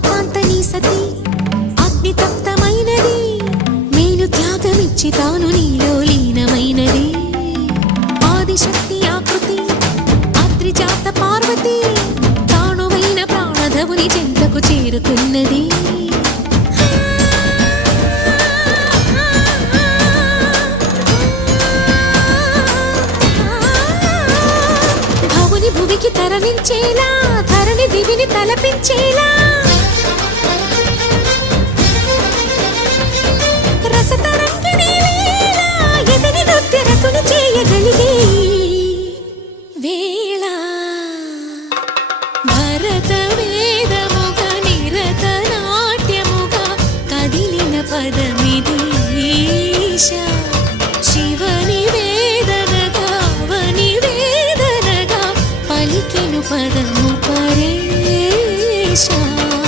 కాంత నీ సతి అగ్ని తప్తమైనది మేలు త్యాగమిచ్చి తాను నీలో లీనమైనది ఆదిశక్తి ఆకృతి అత్రిజాత పార్వతి తానువైన ప్రాణధవుని చెంతకు చేరుకున్నది భువికి తరలించేలా ధరణి దివిని తలపించేలా